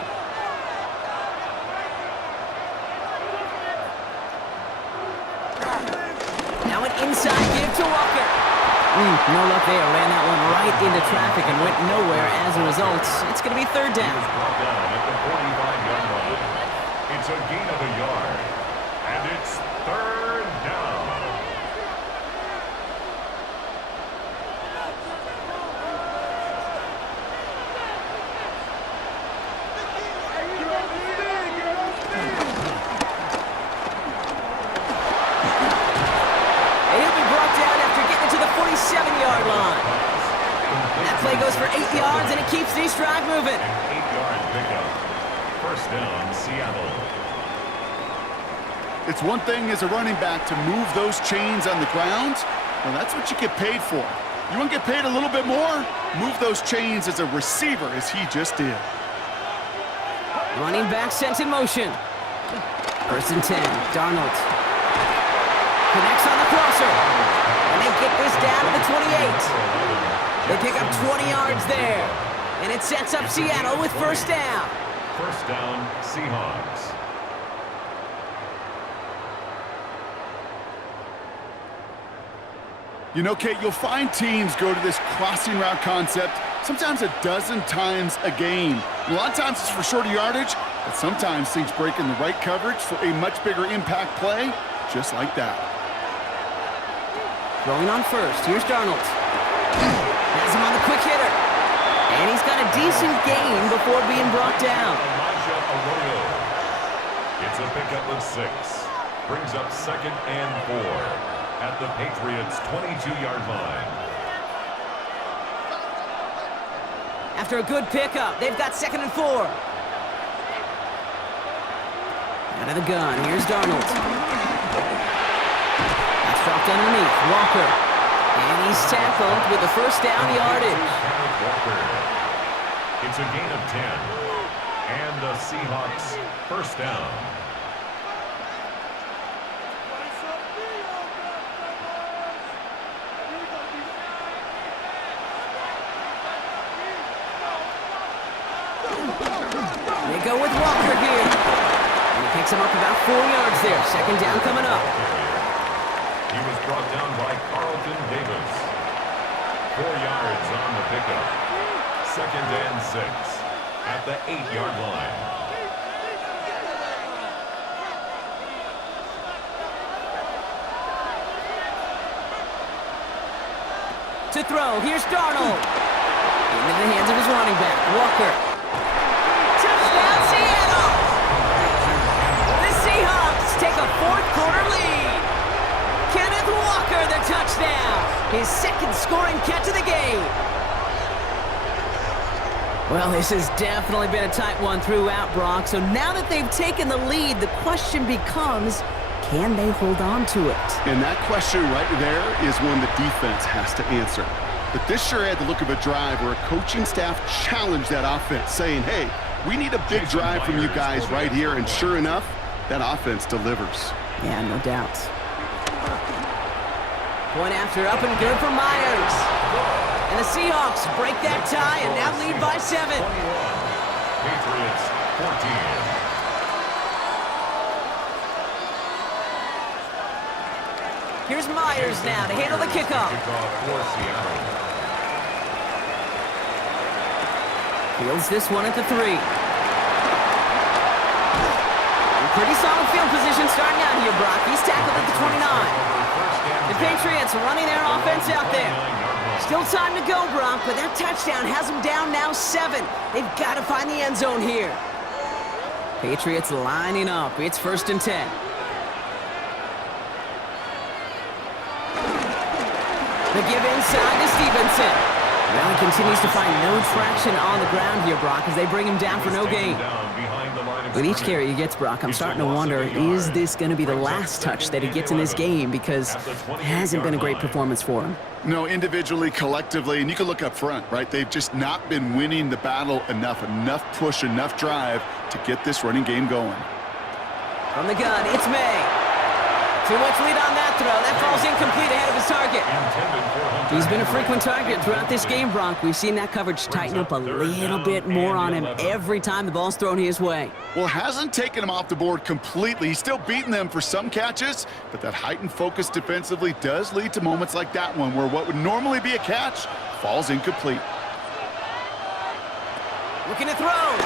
Now an inside give to Walker. No luck there. Ran that one right into traffic and went nowhere as a result. It's going to be 3rd down. Brought down at the 45-yard line. It's a gain of a yard. And it's 3rd down. And he'll be brought down after getting to the 47-yard line. That play goes for 8 yards, and it keeps this drive moving. An 8-yard pickup. 1st down, Seattle. It's one thing as a running back to move those chains on the ground. Well, that's what you get paid for. You want to get paid a little bit more? Move those chains as a receiver, as he just did. Running back sent in motion. 1st and 10. Darnold connects on the crosser. And they get this down to the 28. They pick up 20 yards there. And it sets up Seattle with 1st down. 1st down, Seahawks. You know, Kate, you'll find teams go to this crossing route concept sometimes a dozen times a game. A lot of times it's for shorter yardage, but sometimes things break in the right coverage for a much bigger impact play, just like that. Rolling on 1st. Here's Darnold. Has him on the quick hitter. And he's got a decent gain before being brought down. It's a pickup of 6. Brings up 2nd and 4. At the Patriots' 22-yard line. After a good pickup, they've got 2nd and 4. Out of the gun, here's Darnold. That's dropped underneath, Walker. And he's tackled with the 1st down yardage. It's a gain of 10. And the Seahawks' 1st down. They go with Walker here. And he picks him up about 4 yards there. 2nd down coming up. He was brought down by Carlton Davis. 4 yards on the pickup. 2nd and 6 at the 8-yard line. To throw, here's Darnold. Into the hands of his running back, Walker. Touchdown, Seattle! The Seahawks take a 4th-quarter lead. Kenneth Walker, the touchdown. His 2nd scoring catch of the game. Well, this has definitely been a tight one throughout, Brock. So now that they've taken the lead, the question becomes, can they hold on to it? And that question right there is one the defense has to answer. But this sure had the look of a drive where a coaching staff challenged that offense, saying, hey, we need a big drive from you guys right here. And sure enough, that offense delivers. Yeah, no doubt. Point after up and good for Myers. And the Seahawks break that tie and now lead by 7. Patriots 14. Here's Myers now to handle the kickoff. For Seattle. Fields this one at the 3. Pretty solid field position starting out here, Brock. He's tackled at the 29. They've Patriots running their offense out there. Still time to go, Brock, but that touchdown has them down now 7. They've got to find the end zone here. Patriots lining up. It's 1st and 10. The give inside to Stevenson. Well, he continues to find no traction on the ground here, Brock, as they bring him down for no gain. With each carry he gets, Brock, I'm starting to wonder, is this going to be the last touch that he gets in this game? Because it hasn't been a great performance for him. No, individually, collectively, and you can look up front, right? They've just not been winning the battle enough push, enough drive to get this running game going. From the gun, it's May. Too much lead on that throw. That falls incomplete ahead of his target. He's been a frequent target throughout this game, Bronk. We've seen that coverage tighten up a little bit more on him every time the ball's thrown his way. Well, hasn't taken him off the board completely. He's still beating them for some catches, but that heightened focus defensively does lead to moments like that one where what would normally be a catch falls incomplete. Looking to throw.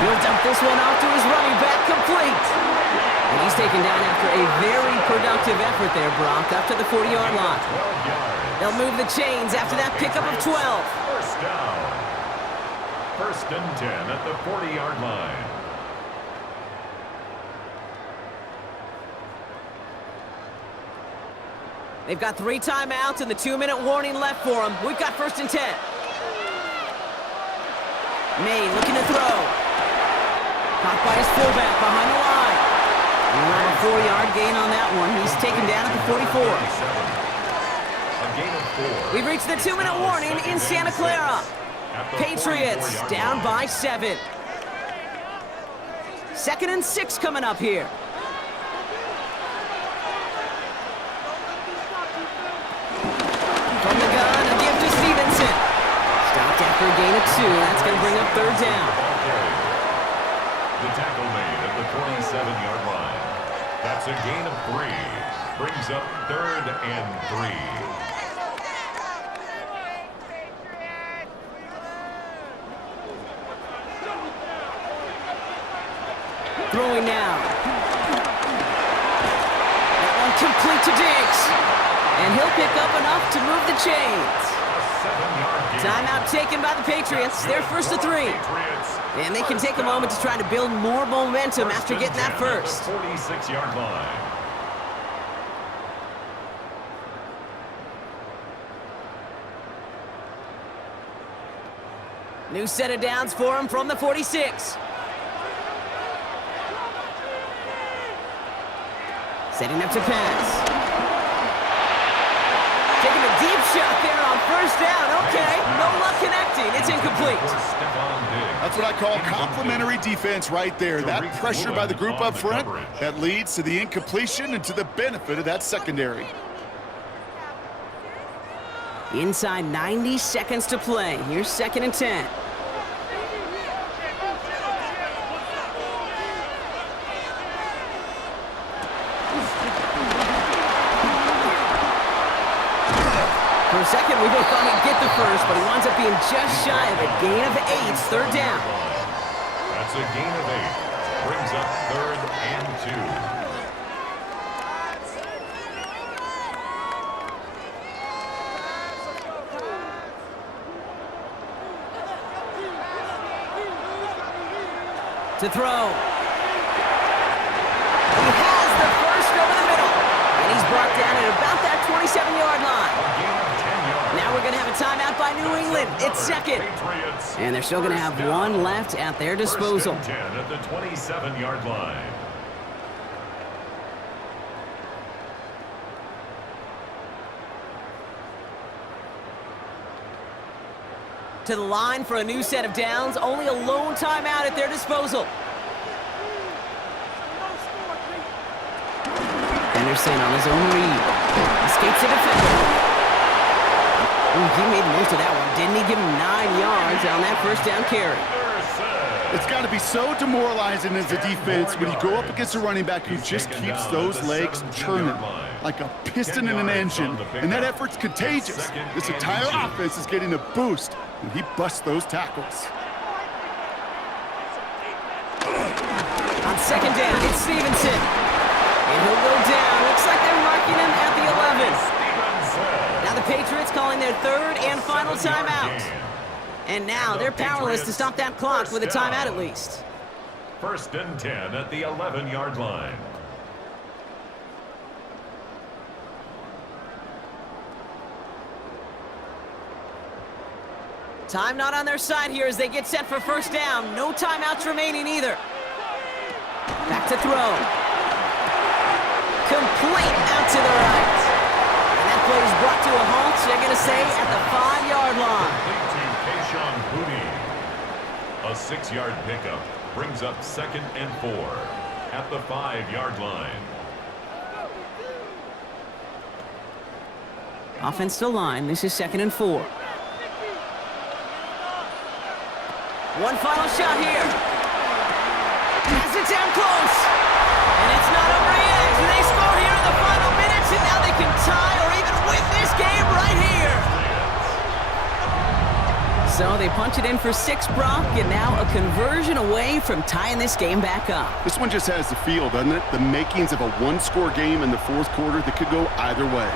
He'll dump this one off to his running back, complete. And he's taken down after a very productive effort there, Brock, up to the 40-yard line. They'll move the chains after that pickup of 12. First down. 1st and 10 at the 40-yard line. They've got 3 timeouts and the 2-minute warning left for them. We've got 1st and 10. May looking to throw. Caught by his fullback behind the line. Around a 4-yard gain on that one. He's taken down at the 44. A gain of 4. We've reached the 2-minute warning in Santa Clara. Patriots down by 7. 2nd and 6 coming up here. From the gun, a give to Stevenson. Stopped after a gain of 2. That's going to bring up 3rd down. The tackle made at the 47-yard line. That's a gain of 3. Brings up 3rd and 3. Throwing now. That one complete to Diggs. And he'll pick up enough to move the chains. Timeout taken by the Patriots. They're 1st to 3. And they can take a moment to try to build more momentum after getting that first. 46-yard line. New set of downs for him from the 46. Setting up to pass. Taking a deep shot there on 1st down. Okay, no luck connecting. It's incomplete. That's what I call complimentary defense right there. That pressure by the group up front, that leads to the incompletion and to the benefit of that secondary. Inside 90 seconds to play. Here's 2nd and 10. For a second, we both thought he'd get the first, but he winds up being just shy of a gain of 8. 3rd down. That's a gain of 8. Brings up 3rd and 2. To throw. He has the first over the middle. And he's brought down at about that 27-yard line. Now we're going to have a timeout by New England. It's 2nd. And they're still going to have 1 left at their disposal. 1st and 10 at the 27-yard line. To the line for a new set of downs. Only a lone timeout at their disposal. Henderson on his own read. Escapes the defender. Ooh, he made most of that one, didn't he? Give him 9 yards on that 1st down carry. It's got to be so demoralizing as a defense when you go up against a running back who just keeps those legs churning like a piston in an engine. And that effort's contagious. This entire offense is getting a boost when he busts those tackles. On 2nd down, it's Stevenson. And he'll go down. Looks like they're marking him at the 11. Now the Patriots calling their third and final timeout. And now they're powerless to stop that clock with a timeout at least. 1st and 10 at the 11-yard line. Time not on their side here as they get set for first down. No timeouts remaining either. Back to throw. Complete out to the right. And that play is brought to a halt, they're going to say, at the 5-yard line. A 6-yard pickup brings up 2nd and 4 at the 5-yard line. Offensive line, this is 2nd and 4. One final shot here. Has it down close. And it's not over yet. They score here in the final minutes, and now they can tie or even win this game right here. So they punch it in for 6, Brock, and now a conversion away from tying this game back up. This one just has the feel, doesn't it? The makings of a one-score game in the 4th quarter that could go either way.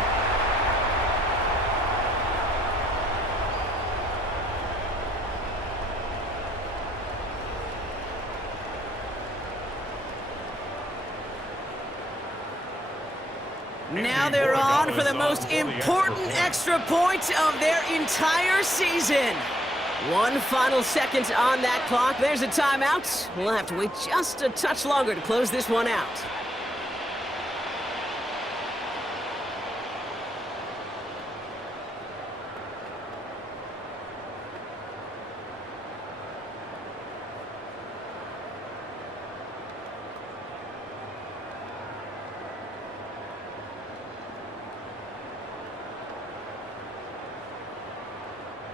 Now they're on for the most important extra point of their entire season. One final second on that clock. There's a timeout. We'll have to wait just a touch longer to close this one out.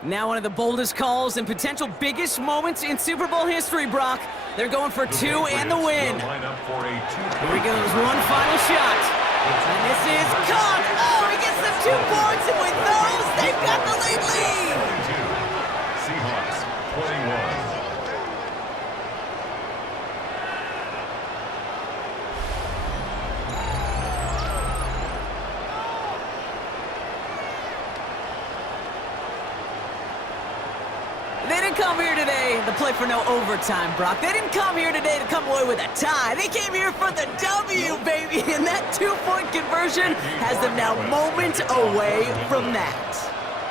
Now one of the boldest calls and potential biggest moments in Super Bowl history, Brock. They're going for 2 and the win. Here he goes, one final shot. And this is caught. Oh, he gets them 2 points, and with those, they've got the lead. Seahawks 21. They didn't come here today to play for no overtime, Brock. They didn't come here today to come away with a tie. They came here for the W, baby, and that 2-point conversion has them now moments away from that.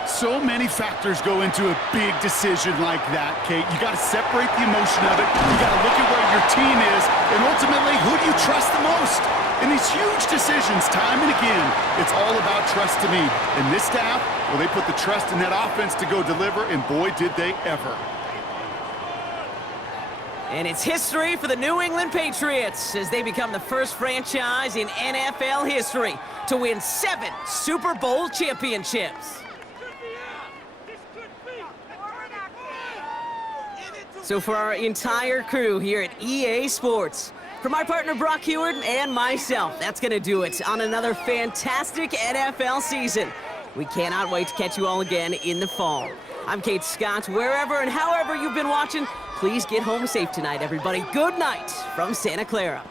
So many factors go into a big decision like that, Kate. You got to separate the emotion of it. You got to look at where your team is, and ultimately, who do you trust the most? In these huge decisions, time and again, it's all about trust to me. And this staff, well, they put the trust in that offense to go deliver, and boy, did they ever. And it's history for the New England Patriots as they become the first franchise in NFL history to win 7 Super Bowl championships. So for our entire crew here at EA Sports, for my partner Brock Heward and myself, that's going to do it on another fantastic NFL season. We cannot wait to catch you all again in the fall. I'm Kate Scott. Wherever and however you've been watching, please get home safe tonight, everybody. Good night from Santa Clara.